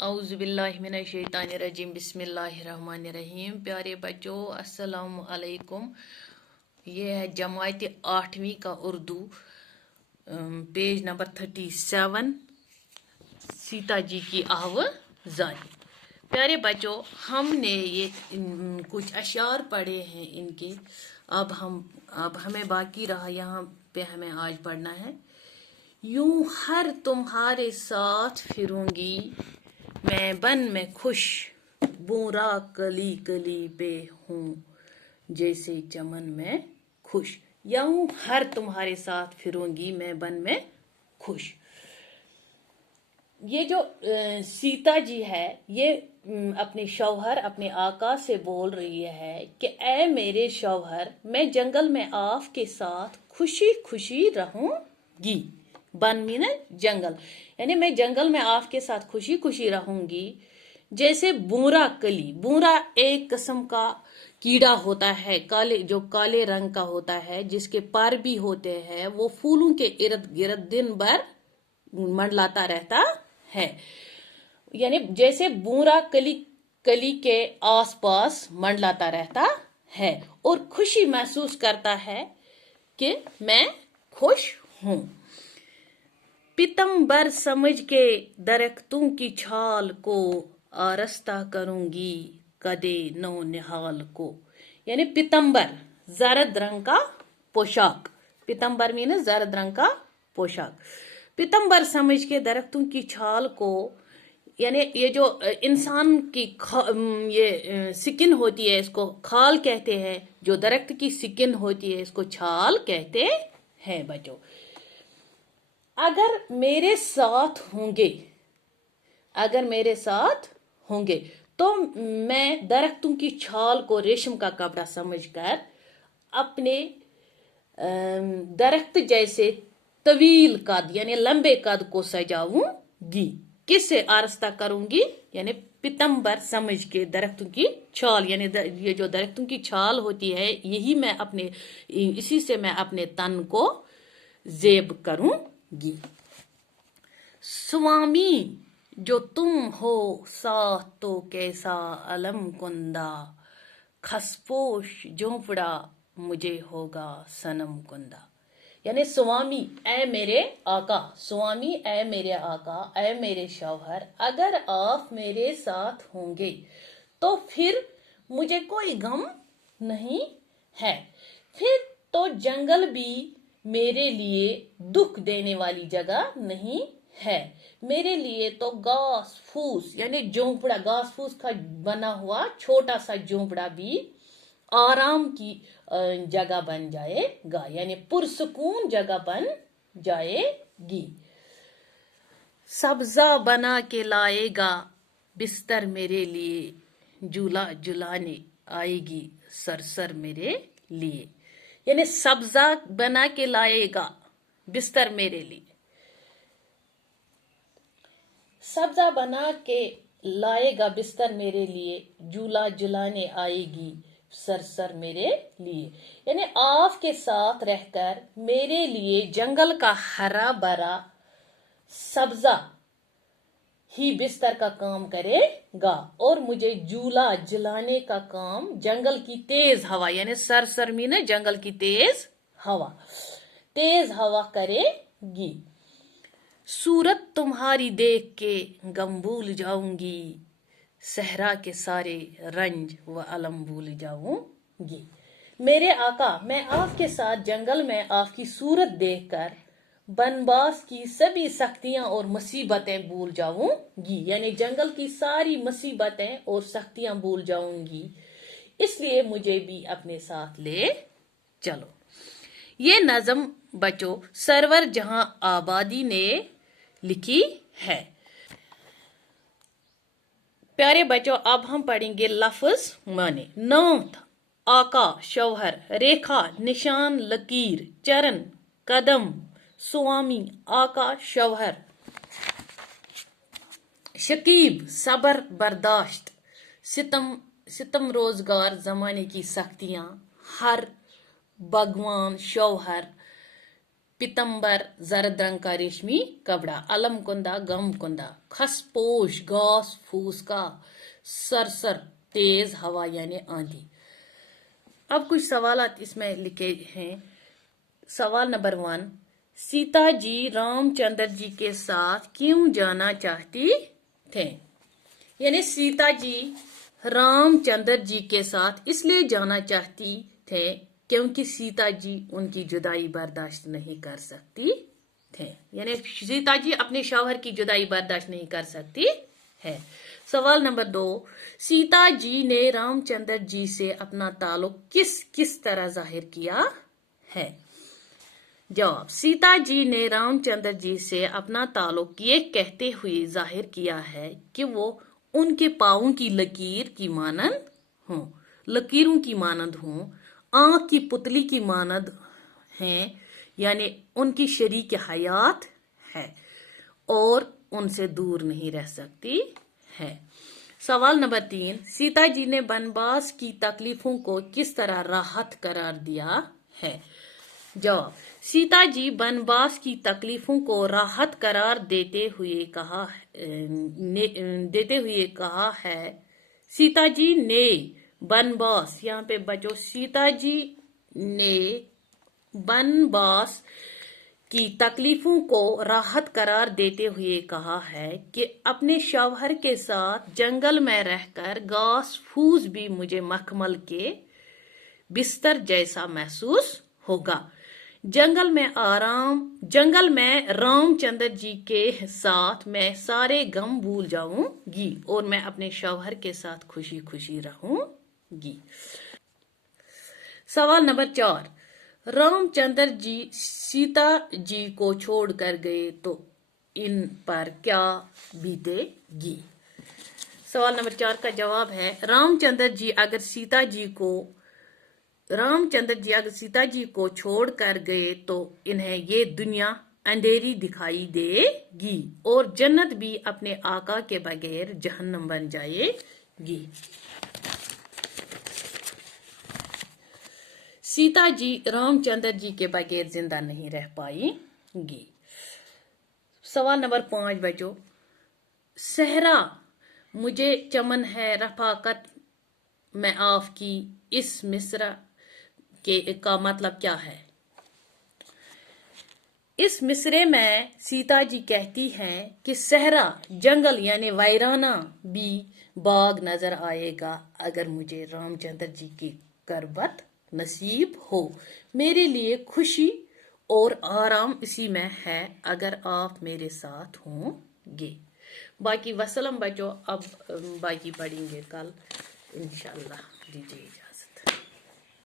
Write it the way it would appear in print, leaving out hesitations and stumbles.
औज़ुबिल्लाहिमिनश्शैतानिर्रजीम बिस्मिल्लाहिर्रहमानिर्रहीम। प्यारे बच्चों, अस्सलाम वालेकुम। ये है जमात 8वीं का उर्दू, पेज नंबर 37, सीता जी की आवाज़ानी। प्यारे बच्चों, हमने ये कुछ अशार पढ़े हैं इनके। अब हमें बाकी रहा, यहाँ पे हमें आज पढ़ना है। यूं हर तुम्हारे साथ फिरूंगी, मैं बन में खुश, बूरा कली कली पे हूँ, जैसे चमन में खुश। यूं हर तुम्हारे साथ फिरूंगी, मैं बन में खुश। ये जो सीता जी है, ये अपने शौहर, अपने आका से बोल रही है कि ऐ मेरे शौहर, मैं जंगल में आपके साथ खुशी खुशी रहूंगी। बन मीन जंगल, यानी मैं जंगल में आपके साथ खुशी खुशी रहूंगी। जैसे बूरा कली, बूरा एक किस्म का कीड़ा होता है, जो काले रंग का होता है, जिसके पर भी होते हैं। वो फूलों के इर्द गिर्द दिन भर मंडलाता रहता है। यानी जैसे बूरा कली कली के आसपास मंडलाता रहता है और खुशी महसूस करता है कि मैं खुश हूं। पितंबर समझ के दरख्तों की छाल को आरस्ता करूंगी, कदे नौ निहाल को। यानी पितंबर जरद रंग का पोशाक, पितंबर मीन जरद रंग का पोशाक। पितंबर समझ के दरख्तों की छाल को, यानी ये जो इंसान की ये स्किन होती है, इसको खाल कहते हैं। जो दरख्त की स्किन होती है, इसको छाल कहते हैं बच्चों। अगर मेरे साथ होंगे, अगर मेरे साथ होंगे तो मैं दरख्तों की छाल को रेशम का कपड़ा समझकर अपने दरख्त जैसे तवील कद, यानी लंबे कद को सजाऊंगी। किससे आरस्ता करूंगी? यानी पितंबर समझ के दरख्तों की छाल, यानी ये जो दरख्तों की छाल होती है, यही मैं अपने, इसी से मैं अपने तन को जेब करूंगी। स्वामी जो तुम हो साथ तो कैसा अलम कुंदा, खसपोश झोंपड़ा मुझे होगा सनम कुंदा। यानी स्वामी ऐ मेरे आका, स्वामी ऐ मेरे आका, ऐ मेरे शौहर, अगर आप मेरे साथ होंगे तो फिर मुझे कोई गम नहीं है। फिर तो जंगल भी मेरे लिए दुख देने वाली जगह नहीं है। मेरे लिए तो घास फूस, यानी झोंपड़ा, घास फूस का बना हुआ छोटा सा झोंपड़ा भी आराम की जगह बन जाएगा, यानी पुरसकून जगह बन जाएगी। सब्जा बना के लाएगा बिस्तर मेरे लिए, झूला झुलाने आएगी सरसर मेरे लिए। यानी सब्जा बना के लाएगा बिस्तर मेरे लिए, सब्जा बना के लाएगा बिस्तर मेरे लिए, झूला झुलाने आएगी सरसर मेरे लिए। यानी आपके साथ रहकर मेरे लिए जंगल का हरा भरा सब्जा ही बिस्तर का काम करेगा और मुझे झूला झुलाने का काम जंगल की तेज हवा, यानी सरसर मीन जंगल की तेज हवा करेगी। सूरत तुम्हारी देख के गम भूल जाऊंगी, सहरा के सारे रंज व अलम भूल जाऊंगी। मेरे आका, मैं आपके साथ जंगल में आपकी सूरत देखकर बनबास की सभी सख्तियां और मुसीबतें भूल जाऊंगी। यानी जंगल की सारी मुसीबतें और सख्तियां भूल जाऊंगी, इसलिए मुझे भी अपने साथ ले चलो। ये नज़म बच्चों सरवर जहां आबादी ने लिखी है। प्यारे बच्चों, अब हम पढ़ेंगे लफ्ज माने। नाथ आका, शौहर, रेखा निशान, लकीर, चरण कदम, स्वामी आका शौहर, शकीब सबर बर्दाश्त, सितम रोजगार जमाने की सख्तियां, हर भगवान शौहर, पितंबर जरद रंग का रेशमी कपड़ा, अलम कुंदा गम कुंदा, खसपोश घास फूस का, सरसर तेज हवा यानी आंधी। अब कुछ सवालात इसमें लिखे हैं। सवाल नंबर 1, सीता जी रामचंद्र जी के साथ क्यों जाना चाहती थे? यानी सीता जी रामचंद्र जी के साथ इसलिए जाना चाहती थे क्योंकि सीता जी उनकी जुदाई बर्दाश्त नहीं कर सकती थे। यानी सीता जी अपने शौहर की जुदाई बर्दाश्त नहीं कर सकती है। सवाल नंबर 2, सीता जी ने रामचंद्र जी से अपना ताल्लुक किस किस तरह जाहिर किया है? जवाब, सीता जी ने रामचंद्र जी से अपना ताल्लुक ये कहते हुए जाहिर किया है कि वो उनके पाँवों की लकीर की मानंद हों, लकीरों की मानंद हों, आंख की पुतली की मानंद हैं, यानी उनकी शरीक हयात है और उनसे दूर नहीं रह सकती है। सवाल नंबर 3, सीता जी ने वनवास की तकलीफों को किस तरह राहत करार दिया है? जवाब, सीता जी वनवास की तकलीफों को राहत करार देते हुए कहा है सीता जी ने वनवास, यहाँ पे बच्चों सीता जी ने वनवास की तकलीफों को राहत करार देते हुए कहा है कि अपने शौहर के साथ जंगल में रहकर घास फूस भी मुझे मखमल के बिस्तर जैसा महसूस होगा। जंगल में रामचंद्र जी के साथ मैं सारे गम भूल जाऊंगी और मैं अपने शौहर के साथ खुशी खुशी रहूंगी। सवाल नंबर 4, रामचंद्र जी सीता जी को छोड़कर गए तो इन पर क्या बीतेगी? सवाल नंबर 4 का जवाब है, रामचंद्र जी अगर सीता जी को छोड़कर गए तो इन्हें ये दुनिया अंधेरी दिखाई देगी और जन्नत भी अपने आका के बगैर जहन्नम बन जाएगी। सीता जी रामचंद्र जी के बगैर जिंदा नहीं रह पाएंगी। सवाल नंबर 5 बच्चों, सहरा मुझे चमन है रफाकत में आपकी, इस मिस्र का मतलब क्या है? इस मिसरे में सीता जी कहती हैं कि सहरा जंगल यानी वैराना भी बाग नजर आएगा अगर मुझे रामचंद्र जी की करबत नसीब हो। मेरे लिए खुशी और आराम इसी में है अगर आप मेरे साथ होंगे। बाकी वसलम बच्चों, अब बाकी पढ़ेंगे कल इंशाल्लाह। दीजिए इजाज़त।